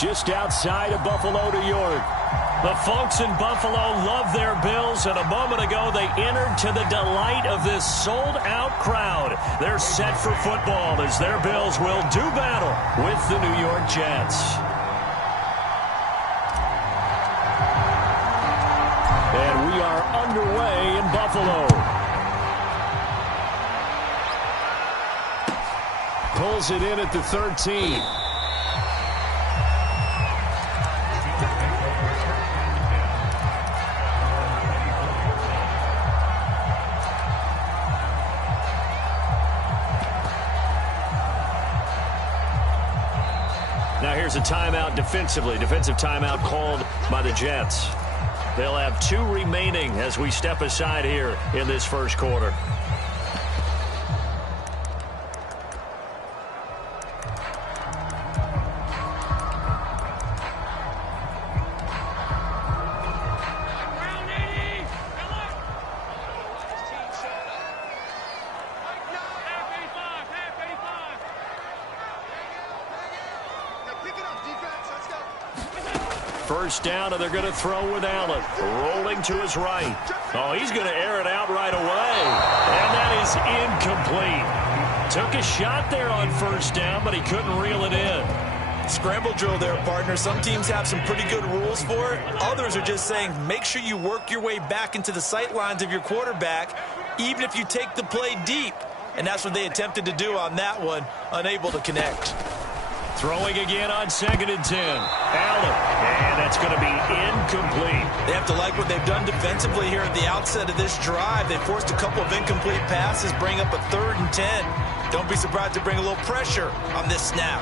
just outside of Buffalo, New York. The folks in Buffalo love their Bills, and a moment ago they entered to the delight of this sold-out crowd. They're set for football as their Bills will do battle with the New York Jets. And we are underway in Buffalo. Pulls it in at the 13. Now here's a timeout defensively. Defensive timeout called by the Jets. They'll have 2 remaining as we step aside here in this first quarter. First down, and they're going to throw with Allen. Rolling to his right. Oh, he's going to air it out right away. And that is incomplete. Took a shot there on first down, but he couldn't reel it in. Scramble drill there, partner. Some teams have some pretty good rules for it. Others are just saying make sure you work your way back into the sight lines of your quarterback, even if you take the play deep. And that's what they attempted to do on that one, unable to connect. Throwing again on 2nd and 10. Allen. And that's going to be incomplete. They have to like what they've done defensively here at the outset of this drive. They forced a couple of incomplete passes, bring up a 3rd and 10. Don't be surprised to bring a little pressure on this snap.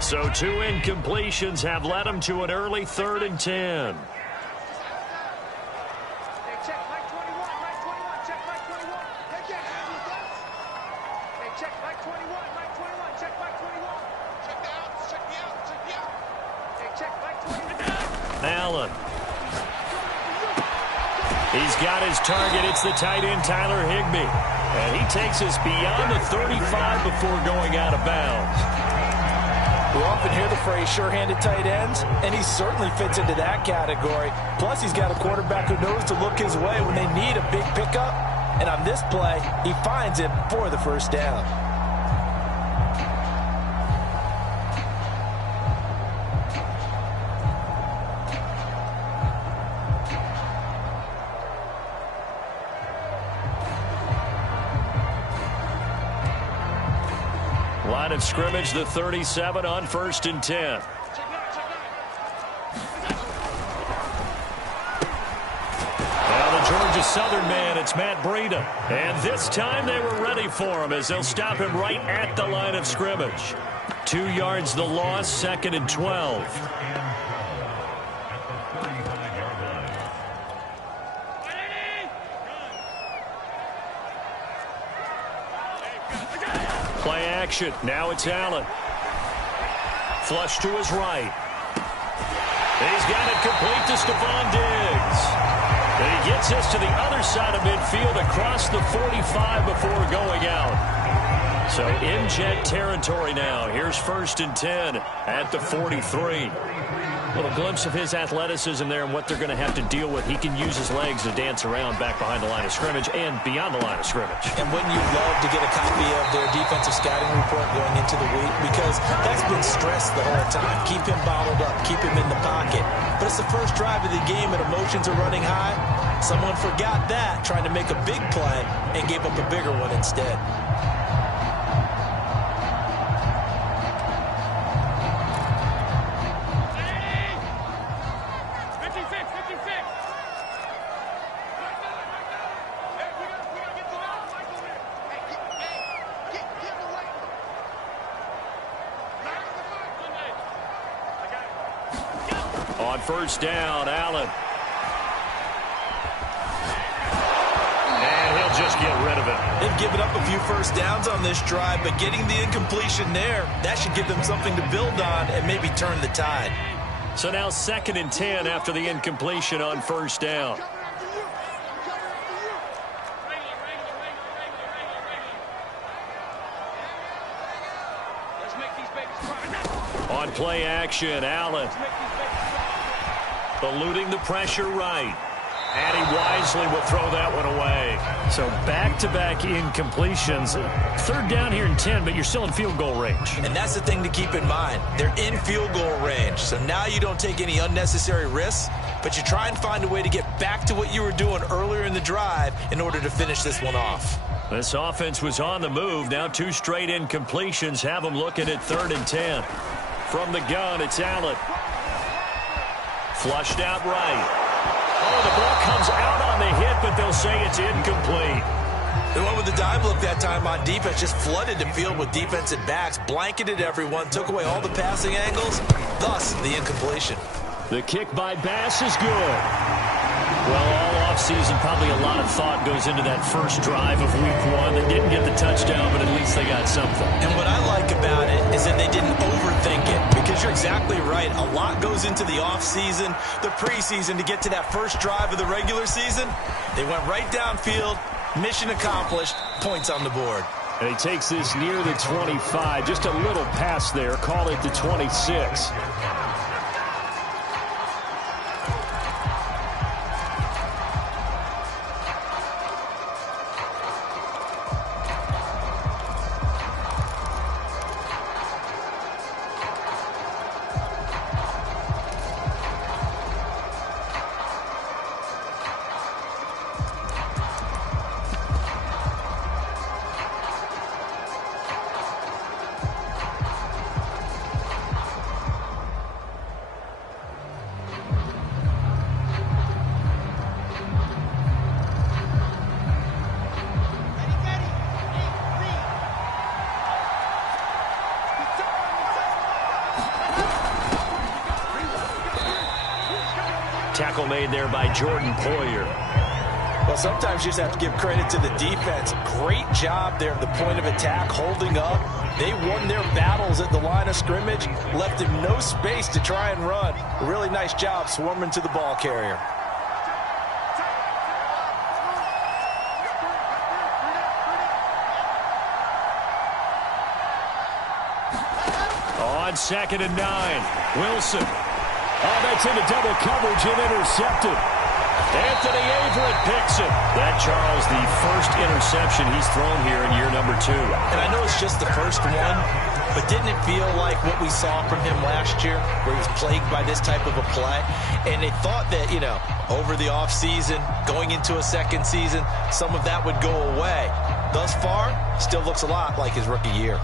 So 2 incompletions have led them to an early 3rd and 10. Allen. He's got his target. It's the tight end, Tyler Higbee. And he takes us beyond the 35 before going out of bounds. We often hear the phrase sure-handed tight ends, and he certainly fits into that category. Plus, he's got a quarterback who knows to look his way when they need a big pickup. And on this play, he finds it for the first down. Line of scrimmage, the 37 on 1st and 10. Now the Georgia Southern man, it's Matt Breida. And this time they were ready for him as they'll stop him right at the line of scrimmage. 2 yards the loss, 2nd and 12. Play action. Now it's Allen. Flush to his right. He's got it complete to Stephon Diggs. And he gets us to the other side of midfield across the 45 before going out. So in Jet territory now. Here's 1st and 10 at the 43. A little glimpse of his athleticism there and what they're going to have to deal with. He can use his legs to dance around back behind the line of scrimmage and beyond the line of scrimmage. And wouldn't you love to get a copy of their defensive scouting report going into the week? Because that's been stressed the whole time. Keep him bottled up. Keep him in the pocket. But it's the first drive of the game and emotions are running high. Someone forgot that, trying to make a big play and gave up a bigger one instead. On 1st down, Allen. And he'll just get rid of it. They've given up a few first downs on this drive, but getting the incompletion there, that should give them something to build on and maybe turn the tide. So now 2nd and 10 after the incompletion on first down. On play action, Allen. Eluding the pressure right. And he wisely will throw that one away. So back-to-back incompletions. 3rd down here and 10, but you're still in field goal range. And that's the thing to keep in mind. They're in field goal range. So now you don't take any unnecessary risks, but you try and find a way to get back to what you were doing earlier in the drive in order to finish this one off. This offense was on the move. Now 2 straight incompletions have them looking at 3rd and 10. From the gun, it's Allen. Flushed out right. Oh, the ball comes out on the hit, but they'll say it's incomplete. The one with the dime look that time on defense just flooded the field with defensive backs, blanketed everyone, took away all the passing angles, thus the incompletion. The kick by Bass is good. Well, all offseason, probably a lot of thought goes into that first drive of week 1. They didn't get the touchdown, but at least they got something. And what I like about it is that they didn't overthink it, because you're exactly right. A lot goes into the offseason, the preseason, to get to that first drive of the regular season. They went right downfield, mission accomplished, points on the board. And he takes this near the 25, just a little pass there, call it the 26. Tackle made there by Jordan Poyer. Well, sometimes you just have to give credit to the defense. Great job there at the point of attack, holding up. They won their battles at the line of scrimmage, left him no space to try and run. A really nice job swarming to the ball carrier. On 2nd and 9, Wilson. Oh, that's into double coverage and intercepted. Anthony Averett picks it. That, Charles, the first interception he's thrown here in year number 2. And I know it's just the first one, but didn't it feel like what we saw from him last year, where he was plagued by this type of a play? And they thought that, you know, over the offseason, going into a second season, some of that would go away. Thus far, still looks a lot like his rookie year.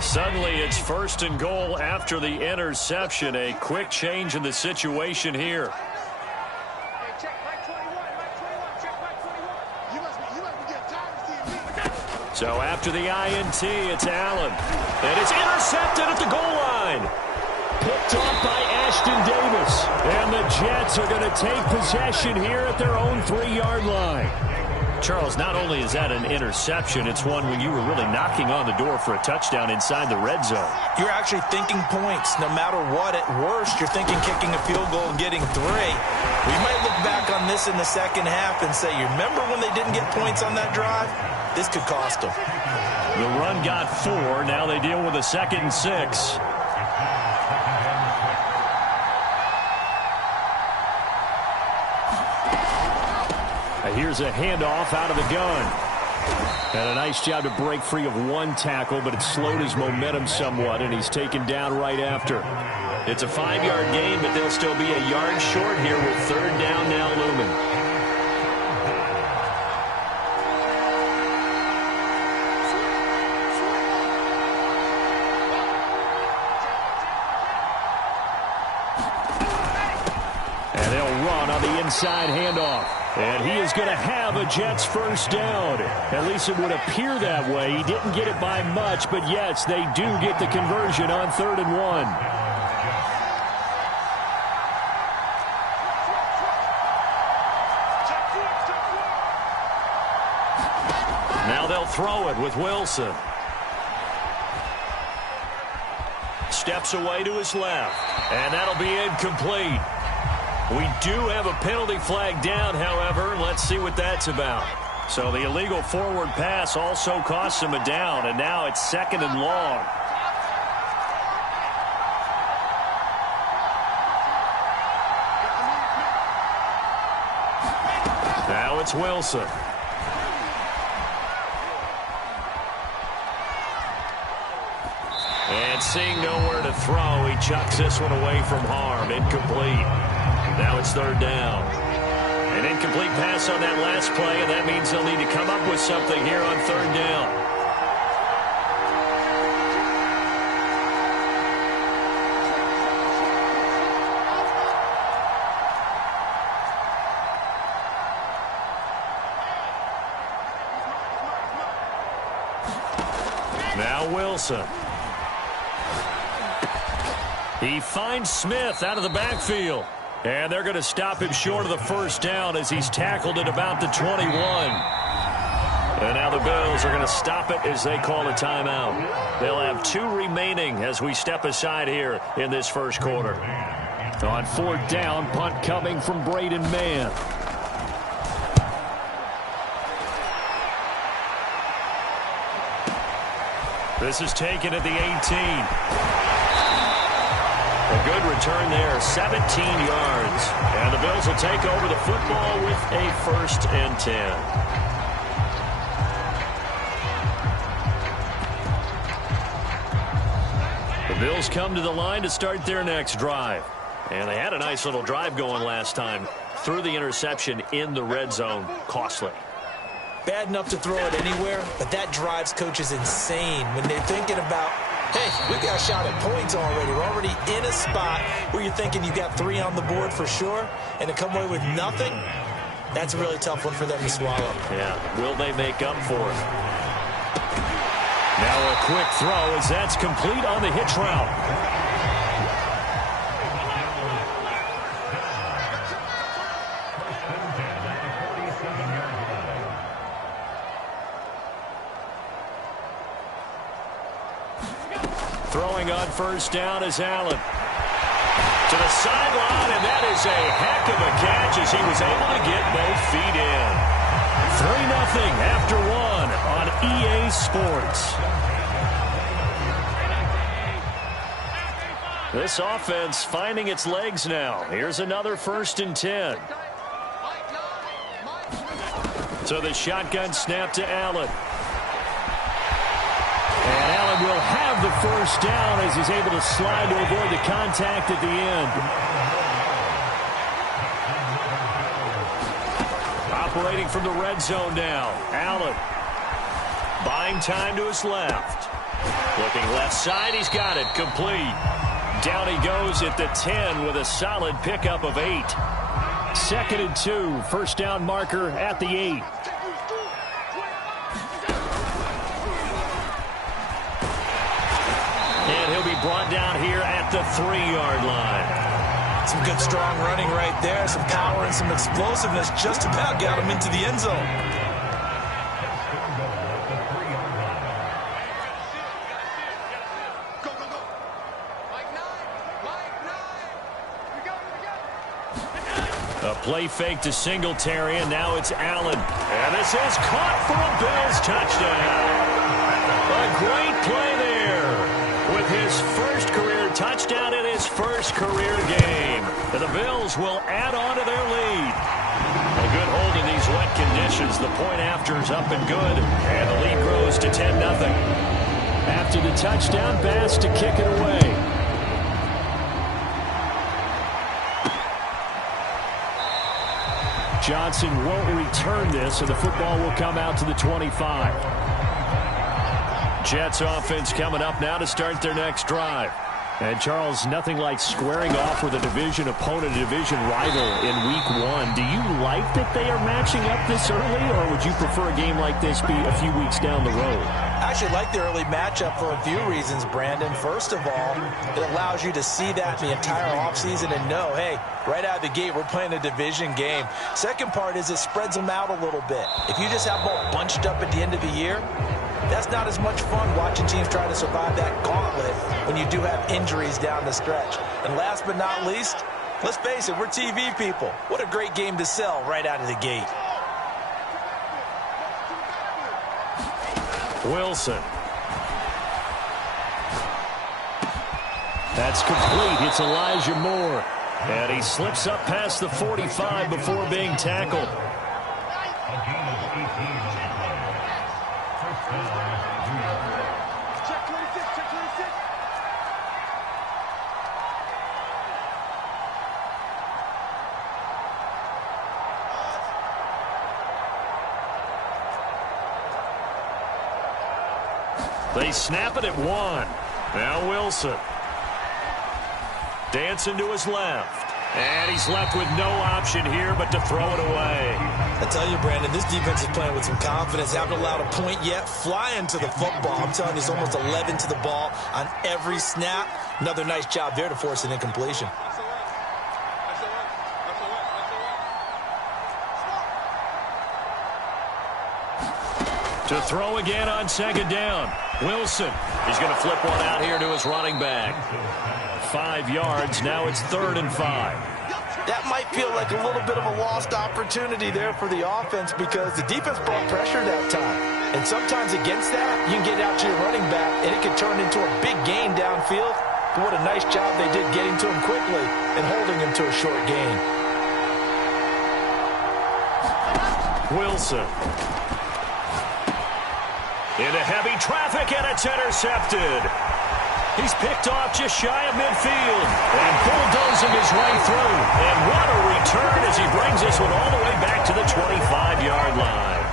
Suddenly, it's 1st and goal after the interception. A quick change in the situation here. So after the INT, it's Allen. And it's intercepted at the goal line. Picked off by Ashton Davis. And the Jets are going to take possession here at their own 3-yard line. Charles, not only is that an interception, it's one when you were really knocking on the door for a touchdown inside the red zone. You're actually thinking points. No matter what, at worst, you're thinking kicking a field goal and getting 3. We might look back on this in the second half and say, you remember when they didn't get points on that drive? This could cost them. The run got 4. Now they deal with a 2nd and 6. Here's a handoff out of the gun. And a nice job to break free of 1 tackle, but it slowed his momentum somewhat, and he's taken down right after. It's a 5-yard gain, but they'll still be a yard short here with 3rd down now looming. And they'll run on the inside handoff. And he is going to have a Jets first down. At least it would appear that way. He didn't get it by much, but yes, they do get the conversion on 3rd and 1. Now they'll throw it with Wilson. Steps away to his left, and that'll be incomplete. We do have a penalty flag down, however. Let's see what that's about. So the illegal forward pass also costs him a down, and now it's 2nd and long. Now it's Wilson. And seeing nowhere to throw, he chucks this one away from harm. Incomplete. Now it's 3rd down. An incomplete pass on that last play, and that means they'll need to come up with something here on 3rd down. Now Wilson. He finds Smith out of the backfield. And they're going to stop him short of the 1st down as he's tackled at about the 21. And now the Bills are going to stop it as they call a timeout. They'll have 2 remaining as we step aside here in this 1st quarter. On 4th down, punt coming from Braden Mann. This is taken at the 18. A good return there, 17 yards. And the Bills will take over the football with a 1st and 10. The Bills come to the line to start their next drive. And they had a nice little drive going last time. Threw the interception in the red zone. Costly. Bad enough to throw it anywhere, but that drives coaches insane when they're thinking about, hey, we got a shot at points already. We're already in a spot where you're thinking you got 3 on the board for sure, and to come away with nothing, that's a really tough one for them to swallow. Yeah, will they make up for it? Now a quick throw as that's complete on the hitch route. Throwing on 1st down is Allen. To the sideline, and that is a heck of a catch as he was able to get both feet in. 3-0 after 1 on EA Sports. This offense finding its legs now. Here's another 1st and 10. So the shotgun snap to Allen. And Allen will have the 1st down as he's able to slide to avoid the contact at the end. Operating from the red zone now. Allen buying time to his left. Looking left side, he's got it. Complete. Down he goes at the 10 with a solid pickup of 8. 2nd and 2. 1st down marker at the 8. And he'll be brought down here at the 3-yard line. Some good strong running right there. Some power and some explosiveness just about got him into the end zone. A play fake to Singletary, and now it's Allen. And this is caught for a Bills touchdown. A great play there with his first career touchdown in his first career game. And the Bills will add on to their lead. A good hold in these wet conditions. The point after is up and good, and the lead grows to 10-0. After the touchdown, Bass to kick it away. Johnson won't return this, and the football will come out to the 25. Jets offense coming up now to start their next drive. And, Charles, nothing like squaring off with a division opponent, a division rival in Week 1. Do you like that they are matching up this early, or would you prefer a game like this be a few weeks down the road? I actually like the early matchup for a few reasons, Brandon. First of all, it allows you to see that the entire offseason and know, hey, right out of the gate, we're playing a division game. Second part is it spreads them out a little bit. If you just have them all bunched up at the end of the year, that's not as much fun watching teams try to survive that gauntlet when you do have injuries down the stretch. And last but not least, let's face it, we're TV people. What a great game to sell right out of the gate. Wilson. That's complete. It's Elijah Moore. And he slips up past the 45 before being tackled. They snap it at 1. Now Wilson. Dancing to his left. And he's left with no option here but to throw it away. I tell you, Brandon, this defense is playing with some confidence. Haven't allowed a point yet. Flying to the football. I'm telling you, it's almost 11 to the ball on every snap. Another nice job there to force an incompletion. To throw again on second down. Wilson. He's going to flip one out here to his running back. 5 yards. Now it's 3rd and 5. That might feel like a little bit of a lost opportunity there for the offense because the defense brought pressure that time. And sometimes against that, you can get out to your running back, and it can turn into a big gain downfield. But what a nice job they did getting to him quickly and holding him to a short gain. Wilson. Into heavy traffic, and it's intercepted. He's picked off just shy of midfield and bulldozing his way through. And what a return as he brings this one all the way back to the 25-yard line.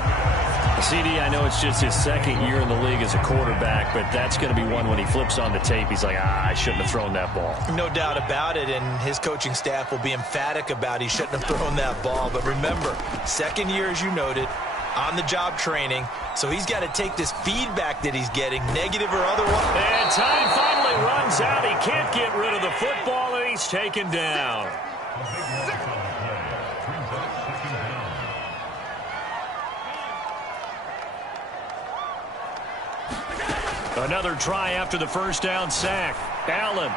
CD, I know it's just his second year in the league as a quarterback, but that's going to be one when he flips on the tape. He's like, I shouldn't have thrown that ball. No doubt about it, and his coaching staff will be emphatic about he shouldn't have thrown that ball. But remember, second year, as you noted, on-the-job training, so he's got to take this feedback that he's getting, negative or otherwise. And time finally runs out. He can't get rid of the football, and he's taken down. Another try after the first down sack. Allen.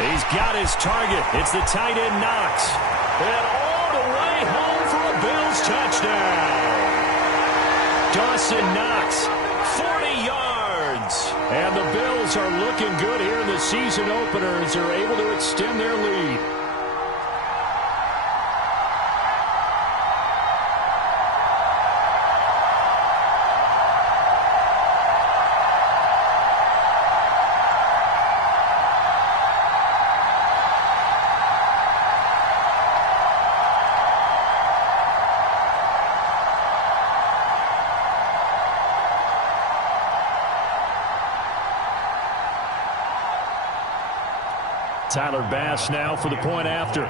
He's got his target. It's the tight end Knox. And all the way home for a Bills touchdown. Dawson Knox, 40 yards. And the Bills are looking good here in the season opener as they're able to extend their lead. Tyler Bass now for the point after.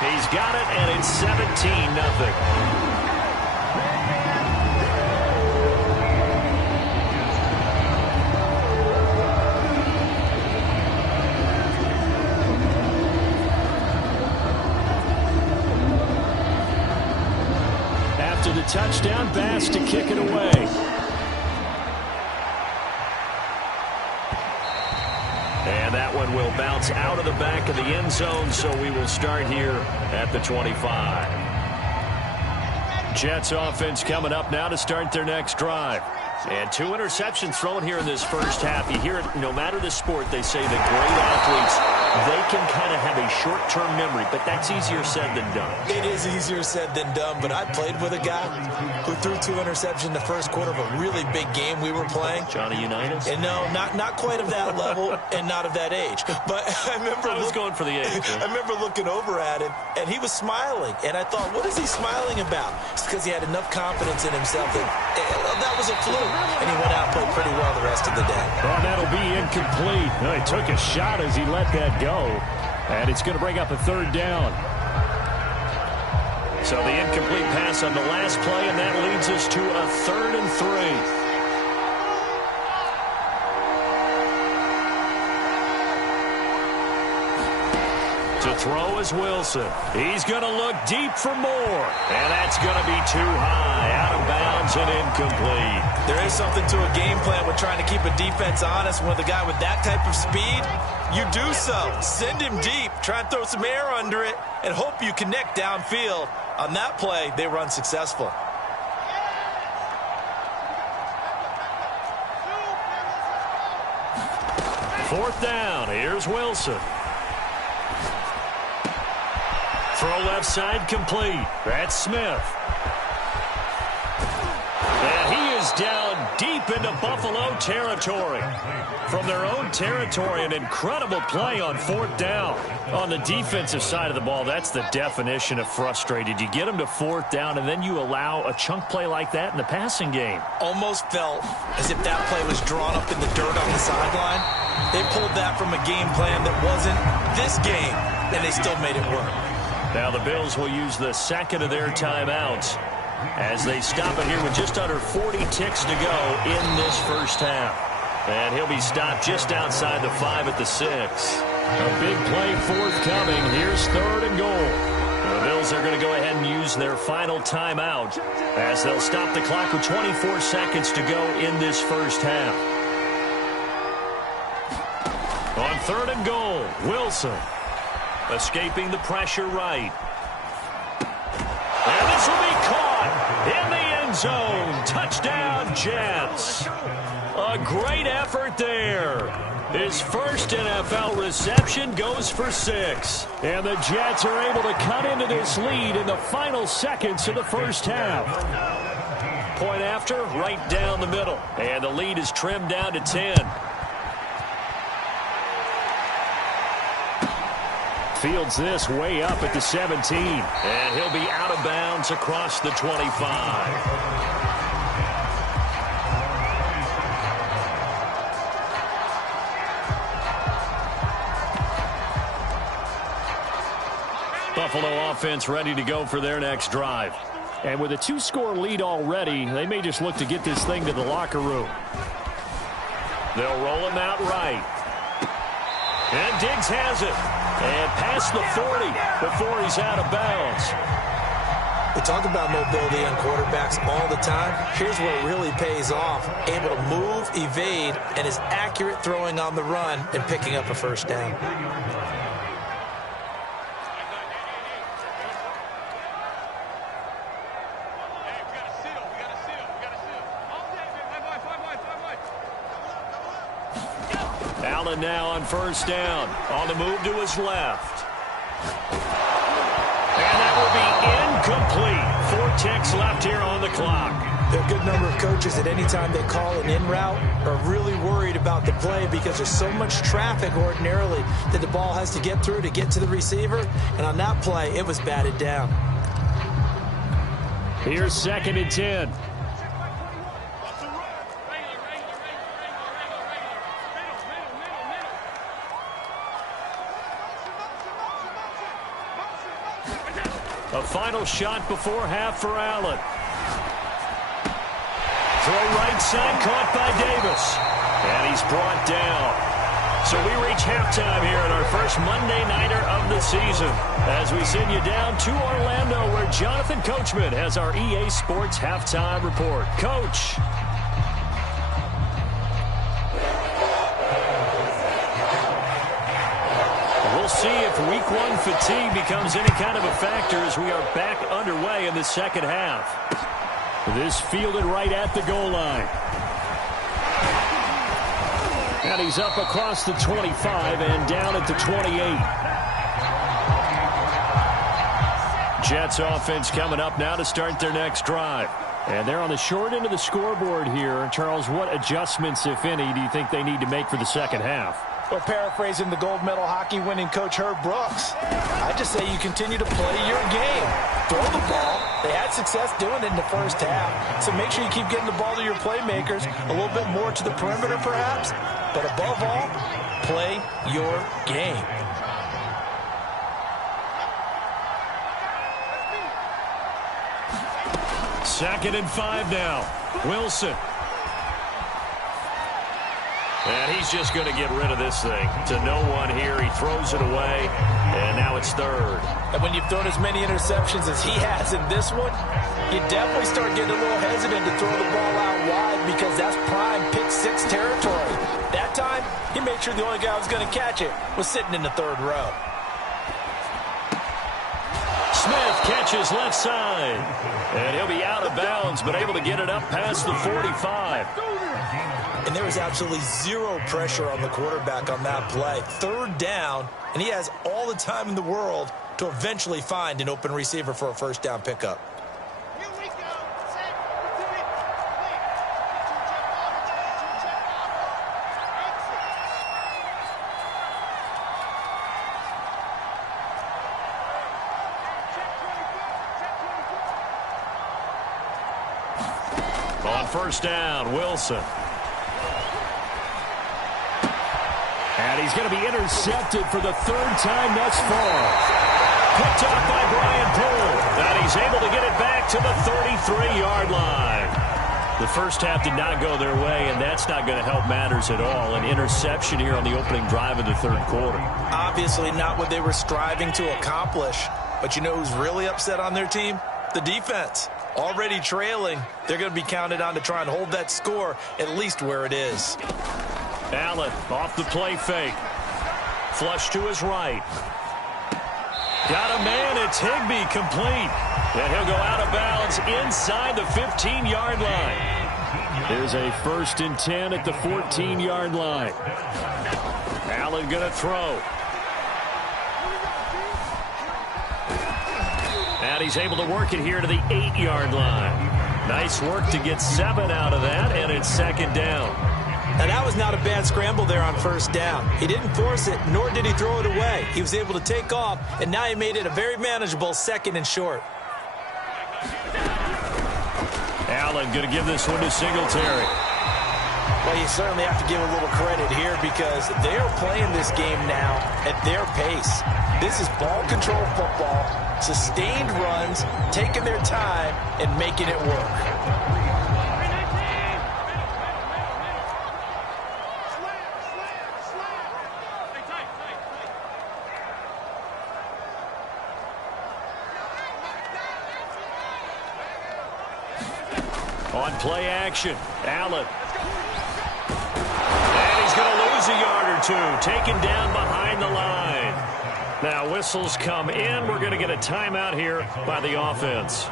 He's got it, and it's 17-0. After the touchdown, Bass to kick it away. And that one will bounce out of the back of the end zone, so we will start here at the 25. Jets offense coming up now to start their next drive. And 2 interceptions thrown here in this first half. You hear it no matter the sport, they say that great athletes they can kind of have a short-term memory, but that's easier said than done. It is easier said than done, but I played with a guy who threw 2 interceptions in the first quarter of a really big game we were playing. Johnny Unitas? And no, not quite of that level and not of that age. But I was going for the age. I remember looking over at him, and he was smiling. And I thought, what is he smiling about? It's because he had enough confidence in himself that was a fluke. And he went out and played pretty well the rest of the day. Well, that'll be incomplete. Well, he took a shot as he let that go. And it's going to bring up a 3rd down. So the incomplete pass on the last play, and that leads us to a 3rd and 3. To throw is Wilson. He's going to look deep for more. And that's going to be too high. Out of bounds and incomplete. There is something to a game plan with trying to keep a defense honest. With a guy with that type of speed, you do so. Send him deep. Try and throw some air under it and hope you connect downfield. On that play, they run successful. Fourth down. Here's Wilson. Throw left side complete. That's Smith. And he is down deep into Buffalo territory. From their own territory, an incredible play on 4th down. On the defensive side of the ball, that's the definition of frustrated. You get them to 4th down, and then you allow a chunk play like that in the passing game. Almost felt as if that play was drawn up in the dirt on the sideline. They pulled that from a game plan that wasn't this game, and they still made it work. Now the Bills will use the second of their timeouts as they stop it here with just under 40 ticks to go in this first half. And he'll be stopped just outside the 5 at the 6. A big play forthcoming. Here's 3rd and goal. The Bills are going to go ahead and use their final timeout as they'll stop the clock with 24 seconds to go in this first half. On 3rd and goal, Wilson. Escaping the pressure right. And this will be caught in the end zone. Touchdown, Jets. A great effort there. His first NFL reception goes for 6. And the Jets are able to cut into this lead in the final seconds of the first half. Point after, right down the middle. And the lead is trimmed down to 10. Fields this way up at the 17. And he'll be out of bounds across the 25. Buffalo offense ready to go for their next drive. And with a 2-score lead already, they may just look to get this thing to the locker room. They'll roll him out right. And Diggs has it. And past the 40 before he's out of bounds. We talk about mobility on quarterbacks all the time. Here's where it really pays off. Able to move, evade, and is accurate throwing on the run and picking up a first down. Allen now on first down. On the move to his left. And that will be incomplete. 4 ticks left here on the clock. There are a good number of coaches at any time they call an in route are really worried about the play because there's so much traffic ordinarily that the ball has to get through to get to the receiver. And on that play, it was batted down. Here's 2nd and 10. A final shot before half for Allen. Throw right side caught by Davis. And he's brought down. So we reach halftime here in our first Monday Nighter of the season as we send you down to Orlando where Jonathan Coachman has our EA Sports Halftime Report. Coach. We'll see if week 1 fatigue becomes any kind of a factor as we are back underway in the second half. This fielded right at the goal line. And he's up across the 25 and down at the 28. Jets offense coming up now to start their next drive. And they're on the short end of the scoreboard here. Charles, what adjustments, if any, do you think they need to make for the second half? Well, paraphrasing the gold medal hockey winning coach Herb Brooks, I just say you continue to play your game. Throw the ball. They had success doing it in the first half. So make sure you keep getting the ball to your playmakers, a little bit more to the perimeter perhaps. But above all, play your game. Second and 5 now. Wilson. And he's just going to get rid of this thing. To no one here. He throws it away. And now it's third. And when you've thrown as many interceptions as he has in this one, you definitely start getting a little hesitant to throw the ball out wide because that's prime pick six territory. That time, he made sure the only guy who was going to catch it was sitting in the third row. Smith catches left side. And he'll be out of bounds, but able to get it up past the 45. And there was absolutely zero pressure on the quarterback on that play. Third down, and he has all the time in the world to eventually find an open receiver for a first down pickup. On first down, Wilson. And he's going to be intercepted for the third time thus far. Picked off by Brian Poole. And he's able to get it back to the 33-yard line. The first half did not go their way, and that's not going to help matters at all. An interception here on the opening drive of the third quarter. Obviously not what they were striving to accomplish. But you know who's really upset on their team? The defense. Already trailing. They're going to be counted on to try and hold that score at least where it is. Allen off the play fake. Flush to his right. Got a man. It's Higbee complete. And he'll go out of bounds inside the 15-yard line. There's a 1st and 10 at the 14-yard line. Allen going to throw. And he's able to work it here to the 8-yard line. Nice work to get 7 out of that, and it's second down. Now, that was not a bad scramble there on first down. He didn't force it, nor did he throw it away. He was able to take off, and now he made it a very manageable 2nd and short. Allen going to give this one to Singletary. Well, you certainly have to give a little credit here because they're playing this game now at their pace. This is ball control football, sustained runs, taking their time, and making it work. On play action, Allen. And he's going to lose a yard or two, taken down behind the line. Now whistles come in. We're going to get a timeout here by the offense.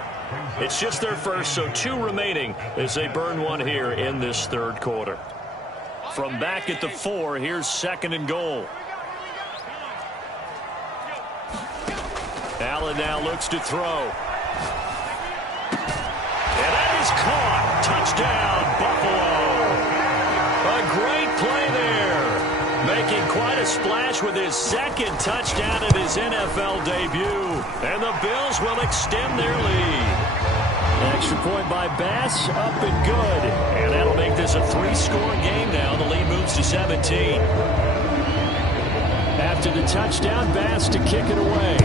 It's just their first, so 2 remaining as they burn one here in this third quarter. From back at the 4, here's 2nd and goal. Allen now looks to throw. And that is caught. Touchdown, Buffalo. A great play there. Making quite a splash with his 2nd touchdown at his NFL debut. And the Bills will extend their lead. Extra point by Bass, up and good. And that'll make this a 3-score game now. The lead moves to 17. After the touchdown, Bass to kick it away.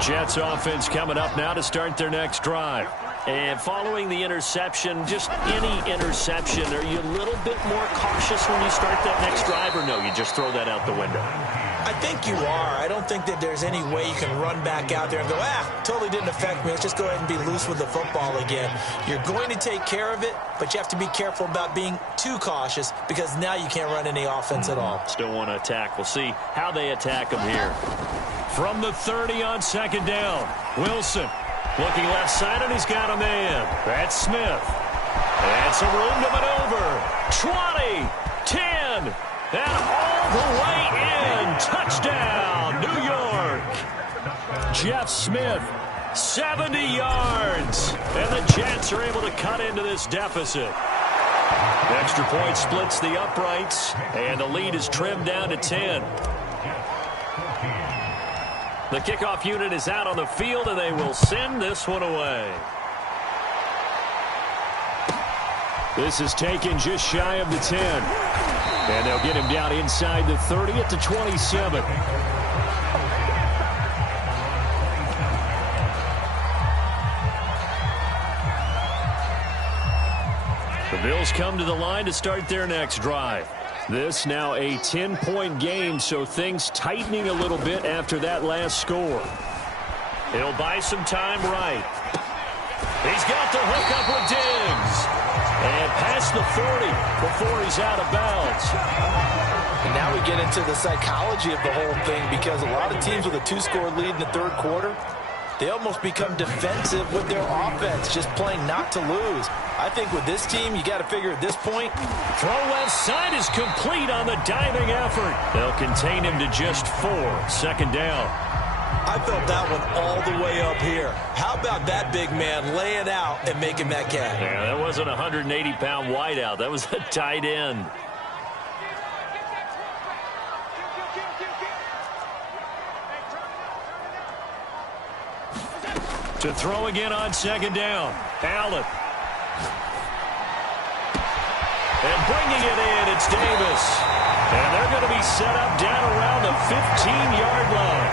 Jets offense coming up now to start their next drive. And following the interception, just any interception, are you a little bit more cautious when you start that next drive, or no, you just throw that out the window? I think you are. I don't think that there's any way you can run back out there and go, totally didn't affect me. Let's just go ahead and be loose with the football again. You're going to take care of it, but you have to be careful about being too cautious because now you can't run any offense at all. Still want to attack. We'll see how they attack them here. From the 30 on second down. Wilson looking left side, and he's got a man. That's Smith. And some room to maneuver. 20, 10, and all the way in. Touchdown, New York. Jeff Smith, 70 yards. And the Jets are able to cut into this deficit. Extra point splits the uprights, and the lead is trimmed down to 10. The kickoff unit is out on the field, and they will send this one away. This is taken just shy of the 10. And they'll get him down inside the 30 at the 27. The Bills come to the line to start their next drive. This now a 10-point game, so things tightening a little bit after that last score. He'll buy some time right. He's got the hook up with Diggs. And past the 40 before he's out of bounds. And now we get into the psychology of the whole thing, because a lot of teams with a 2-score lead in the third quarter, they almost become defensive with their offense, just playing not to lose. I think with this team, you got to figure at this point. Throw left side is complete on the diving effort. They'll contain him to just 4. Second down. I felt that one all the way up here. How about that big man laying out and making that catch? Yeah, that wasn't a 180-pound wideout. That was a tight end. To throw again on second down. Allen. And bringing it in, it's Davis. And they're going to be set up down around the 15-yard line.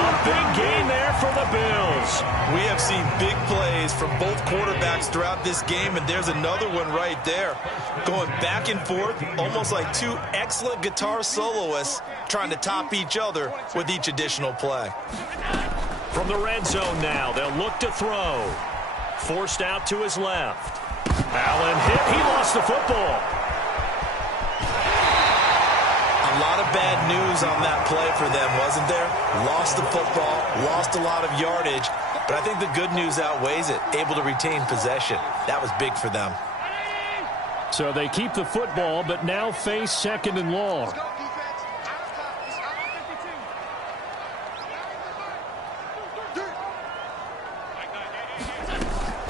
A big gain there for the Bills. We have seen big plays from both quarterbacks throughout this game, and there's another one right there. Going back and forth, almost like two excellent guitar soloists trying to top each other with each additional play. From the red zone now, they'll look to throw. Forced out to his left. Allen hit. He lost the football. A lot of bad news on that play for them, wasn't there? Lost the football, lost a lot of yardage, but I think the good news outweighs it. Able to retain possession. That was big for them. So they keep the football, but now face second and long.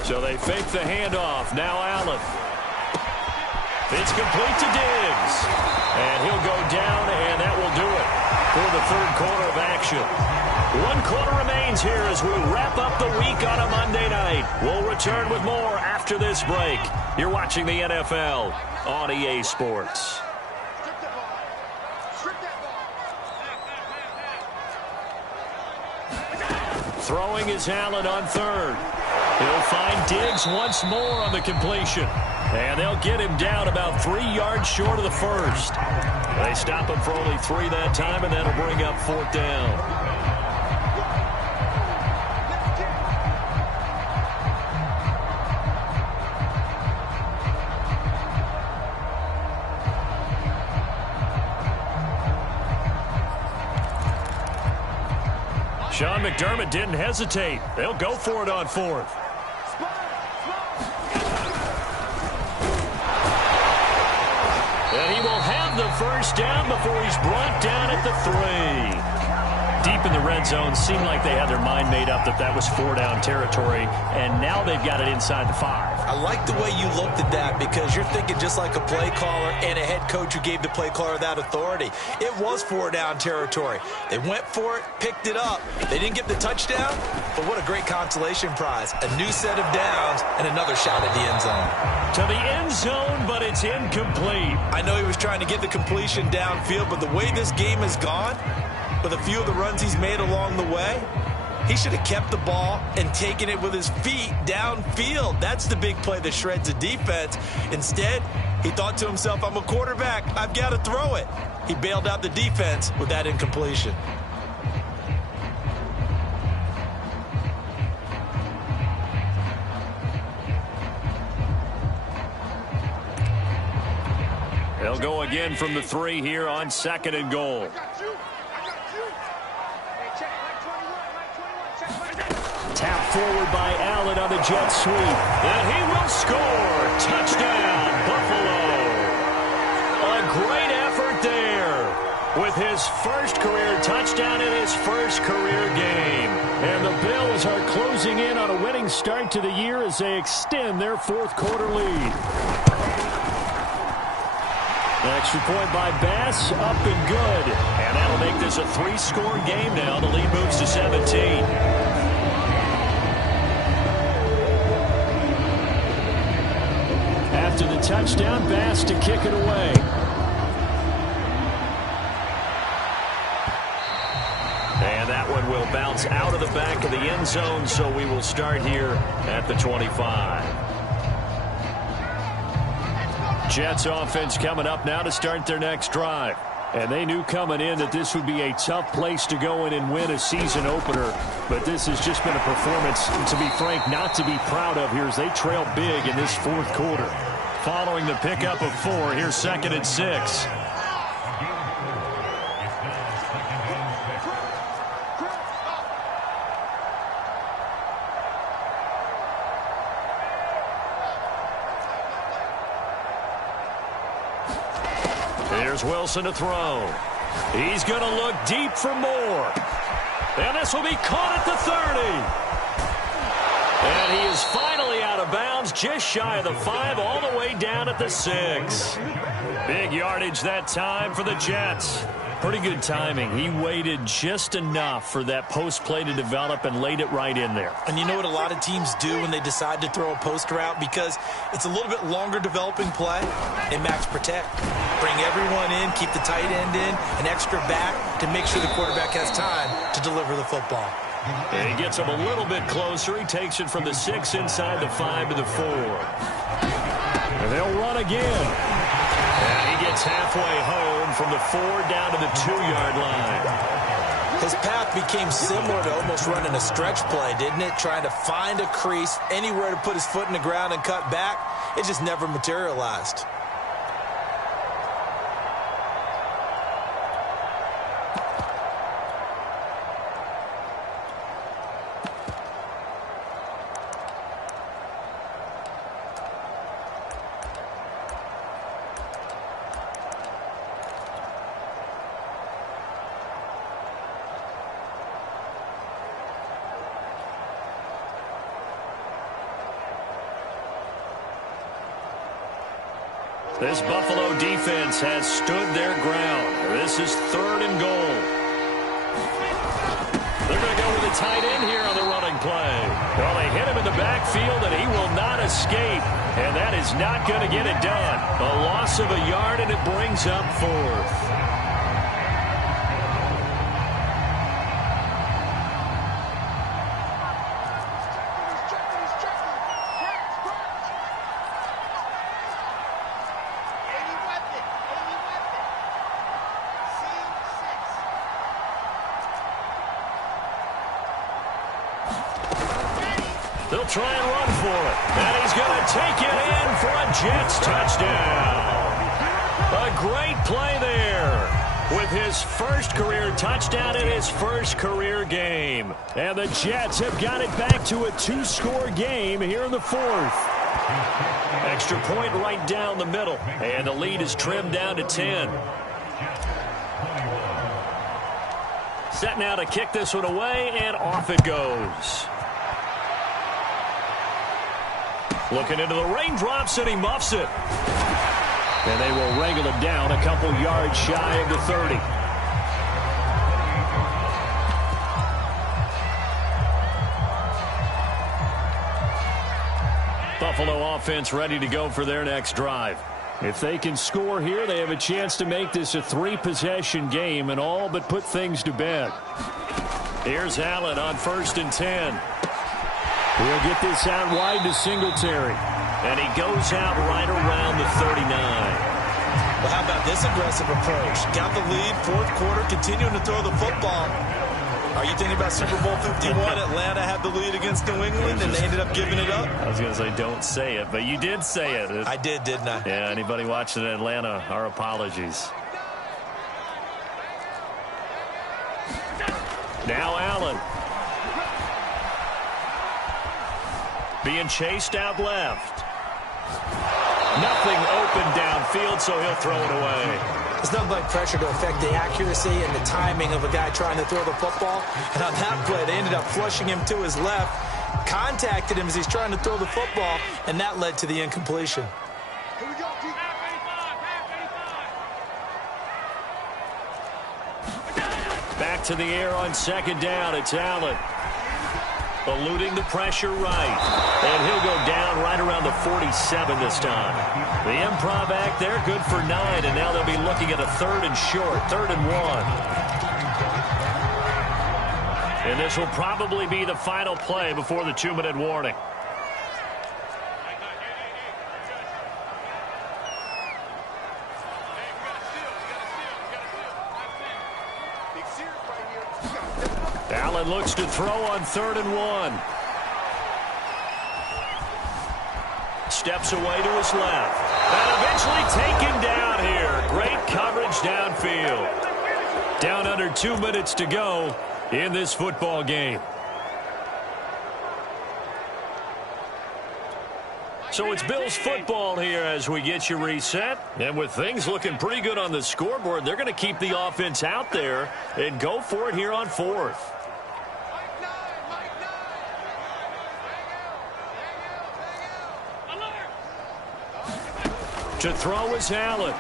So they fake the handoff. Now Allen. It's complete to Diggs. And he'll go down, and that will do it for the third quarter of action. 1 quarter remains here as we wrap up the week on a Monday night. We'll return with more after this break. You're watching the NFL on EA Sports. Throwing is Allen on third. He'll find Diggs once more on the completion. And they'll get him down about 3 yards short of the first. They stop him for only 3 that time, and that'll bring up 4th down. Sean McDermott didn't hesitate. They'll go for it on 4th. And he will have the first down before he's brought down at the 3. Deep in the red zone, seemed like they had their mind made up that that was 4-down territory, and now they've got it inside the 5. I like the way you looked at that, because you're thinking just like a play caller and a head coach who gave the play caller that authority. It was 4-down territory. They went for it, picked it up. They didn't get the touchdown, but what a great consolation prize. A new set of downs and another shot at the end zone. To the end zone, but it's incomplete. I know he was trying to get the completion downfield, but the way this game has gone, with a few of the runs he's made along the way, he should have kept the ball and taken it with his feet downfield. That's the big play that shreds the defense. Instead, he thought to himself, I'm a quarterback, I've got to throw it. He bailed out the defense with that incompletion. They'll go again from the 3 here on 2nd and goal. forward by Allen on the jet sweep. And he will score. Touchdown, Buffalo. A great effort there with his first career touchdown in his first career game. And the Bills are closing in on a winning start to the year as they extend their fourth quarter lead. An extra point by Bass, up and good. And that'll make this a 3-score game now. The lead moves to 17. After the touchdown, Bass to kick it away. And that one will bounce out of the back of the end zone, so we will start here at the 25. Jets offense coming up now to start their next drive. And they knew coming in that this would be a tough place to go in and win a season opener. But this has just been a performance, to be frank, not to be proud of here as they trail big in this fourth quarter. Following the pickup of 4, here's 2nd and 6. Here's Wilson to throw. He's going to look deep for more. And this will be caught at the 30. And he is finally out of bounds, just shy of the 5, all the way down at the 6. Big yardage that time for the Jets. Pretty good timing. He waited just enough for that post play to develop and laid it right in there. And you know what a lot of teams do when they decide to throw a post route? Because it's a little bit longer developing play. They max protect. Bring everyone in, keep the tight end in, an extra back to make sure the quarterback has time to deliver the football. And he gets him a little bit closer. He takes it from the 6 inside the 5 to the 4. And they'll run again. And he gets halfway home from the 4 down to the 2-yard line. His path became similar to almost running a stretch play, didn't it? Trying to find a crease, anywhere to put his foot in the ground and cut back. It just never materialized. This Buffalo defense has stood their ground. This is 3rd and goal. They're going to go with a tight end here on the running play. Well, they hit him in the backfield, and he will not escape. And that is not going to get it done. A loss of a yard, and it brings up 4th. They'll try and run for it. And he's going to take it in for a Jets touchdown. A great play there with his first career touchdown in his first career game. And the Jets have got it back to a 2-score game here in the 4th. Extra point right down the middle. And the lead is trimmed down to 10. Set now to kick this one away, and off it goes. Looking into the raindrops, and he muffs it. And they will wrangle him down a couple yards shy of the 30. Buffalo offense ready to go for their next drive. If they can score here, they have a chance to make this a 3-possession game and all but put things to bed. Here's Allen on 1st and 10. He'll get this out wide to Singletary. And he goes out right around the 39. Well, how about this aggressive approach? Got the lead, 4th quarter, continuing to throw the football. Are you thinking about Super Bowl 51? Atlanta had the lead against New England, and they ended up giving it up? I was going to say don't say it, but you did say it. I did, didn't I? Yeah, anybody watching Atlanta, our apologies. Now Allen. being chased out left. Nothing open downfield, so he'll throw it away. There's nothing like pressure to affect the accuracy and the timing of a guy trying to throw the football. And on that play, they ended up flushing him to his left, contacted him as he's trying to throw the football, and that led to the incompletion. Back to the air on second down. It's Allen. Eluding the pressure right. And he'll go down right around the 47 this time. The improv act there, good for 9. And now they'll be looking at a 3rd and short, 3rd and 1. And this will probably be the final play before the 2-minute warning. Allen looks to throw on 3rd and 1. Steps away to his left. And eventually taken down here. Great coverage downfield. Down under 2 minutes to go in this football game. So it's Bills football here as we get you reset. And with things looking pretty good on the scoreboard, they're going to keep the offense out there and go for it here on 4th. To throw is Allen.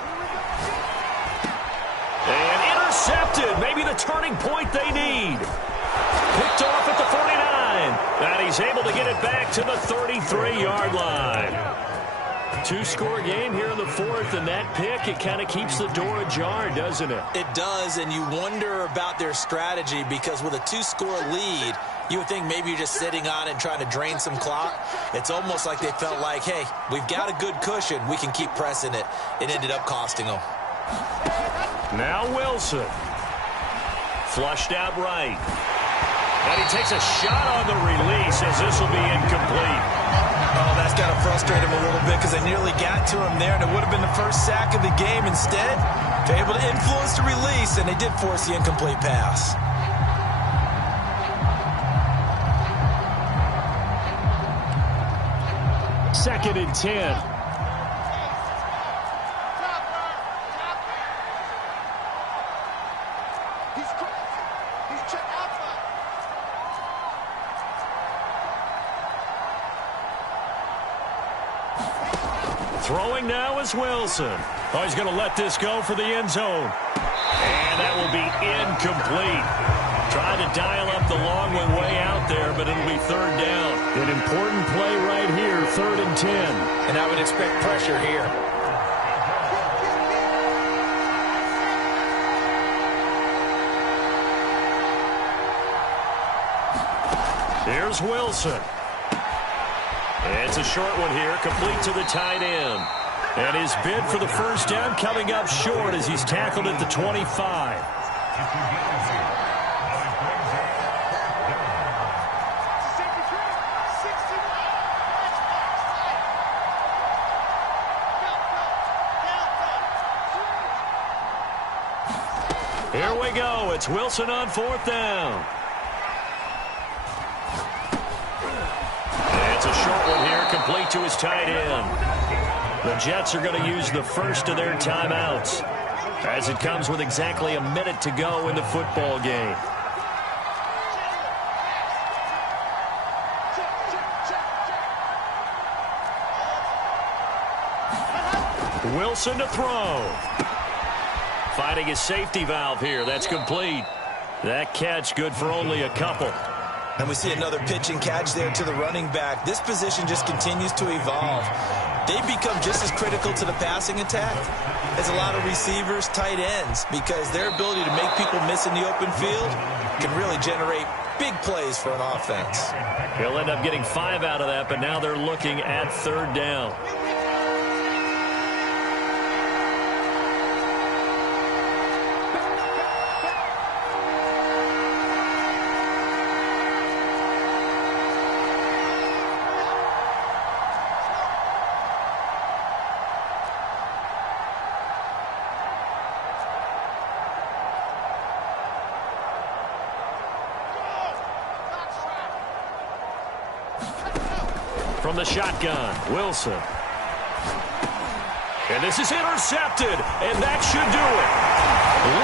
And intercepted. Maybe the turning point they need. Picked off at the 49. And he's able to get it back to the 33-yard line. 2-score game here in the 4th, and that pick, it kind of keeps the door ajar, doesn't it? It does, and you wonder about their strategy because with a 2-score lead, you would think maybe you're just sitting on it and trying to drain some clock. It's almost like they felt like, hey, we've got a good cushion. We can keep pressing it. It ended up costing them. Now Wilson. Flushed out right. And he takes a shot on the release as this will be incomplete. Oh, that's got to frustrate him a little bit because they nearly got to him there, and it would have been the first sack of the game. Instead, they're able to influence the release, and they did force the incomplete pass. Second and 10. Throwing now is Wilson. Oh, he's going to let this go for the end zone. And that will be incomplete. Trying to dial up the long one way out there, but it'll be 3rd down. An important play right here, 3rd and 10. And I would expect pressure here. Here's Wilson. It's a short one here, complete to the tight end. And his bid for the first down coming up short as he's tackled at the 25. Here we go. It's Wilson on 4th down. It's a short one here, complete to his tight end. The Jets are going to use the first of their timeouts as it comes with exactly a minute to go in the football game. Wilson to throw. Finding his safety valve here. That's complete. That catch good for only a couple. And we see another pitch and catch there to the running back. This position just continues to evolve. They become just as critical to the passing attack as a lot of receivers, tight ends, because their ability to make people miss in the open field can really generate big plays for an offense. He'll end up getting 5 out of that, but now they're looking at 3rd down. From the shotgun, Wilson. And this is intercepted, and that should do it.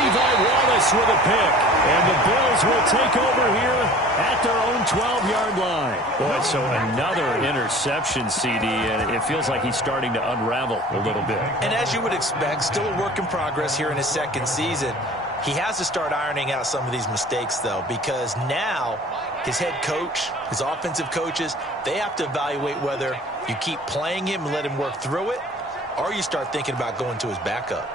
Levi Wallace with a pick, and the Bills will take over here at their own 12-yard line. Boy, so another interception, CD, and it feels like he's starting to unravel a little bit. And as you would expect, still a work in progress here in his second season. He has to start ironing out some of these mistakes, though, because now his head coach, his offensive coaches, they have to evaluate whether you keep playing him and let him work through it, or you start thinking about going to his backup.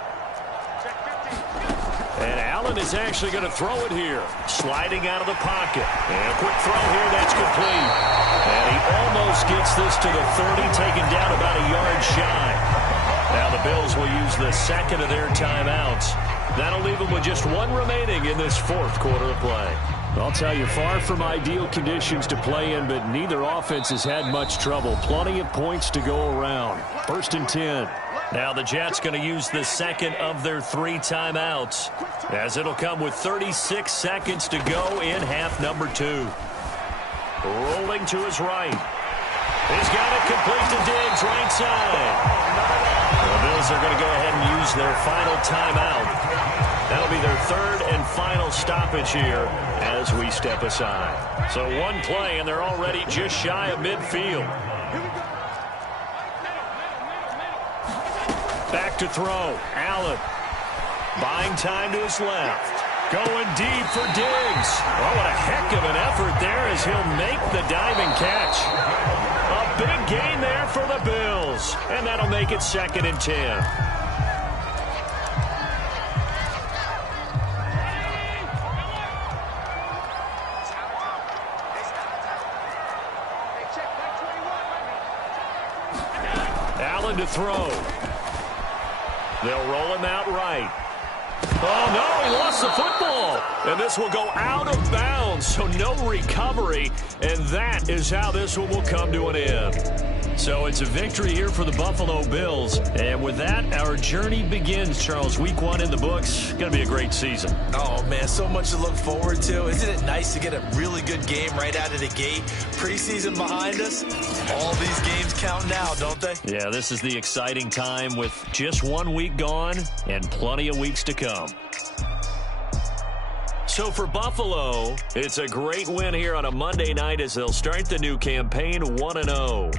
And Allen is actually going to throw it here. Sliding out of the pocket. And a quick throw here, that's complete. And he almost gets this to the 30, taken down about a yard shy. Now the Bills will use the second of their timeouts. That'll leave them with just one remaining in this fourth quarter of play. I'll tell you, far from ideal conditions to play in, but neither offense has had much trouble. Plenty of points to go around. 1st and 10. Now the Jets going to use the second of their 3 timeouts, as it'll come with 36 seconds to go in half number 2. Rolling to his right. He's got it complete to Diggs, right side. The Bills are going to go ahead and use their final timeout. That'll be their 3rd and final stoppage here as we step aside. So one play, and they're already just shy of midfield. Back to throw. Allen. Buying time to his left. Going deep for Diggs. Oh, what a heck of an effort there as he'll make the diving catch. A big gain there for the Bills. And that'll make it 2nd and 10. Allen to throw. They'll roll him out right. Oh, no, he lost the football. And this will go out of bounds, so no recovery. And that is how this one will come to an end. So it's a victory here for the Buffalo Bills. And with that, our journey begins, Charles. Week 1 in the books. Going to be a great season. Oh, man, so much to look forward to. Isn't it nice to get a really good game right out of the gate? Preseason behind us. All these games count now, don't they? Yeah, this is the exciting time with just 1 week gone and plenty of weeks to come. So for Buffalo, it's a great win here on a Monday night as they'll start the new campaign 1-0.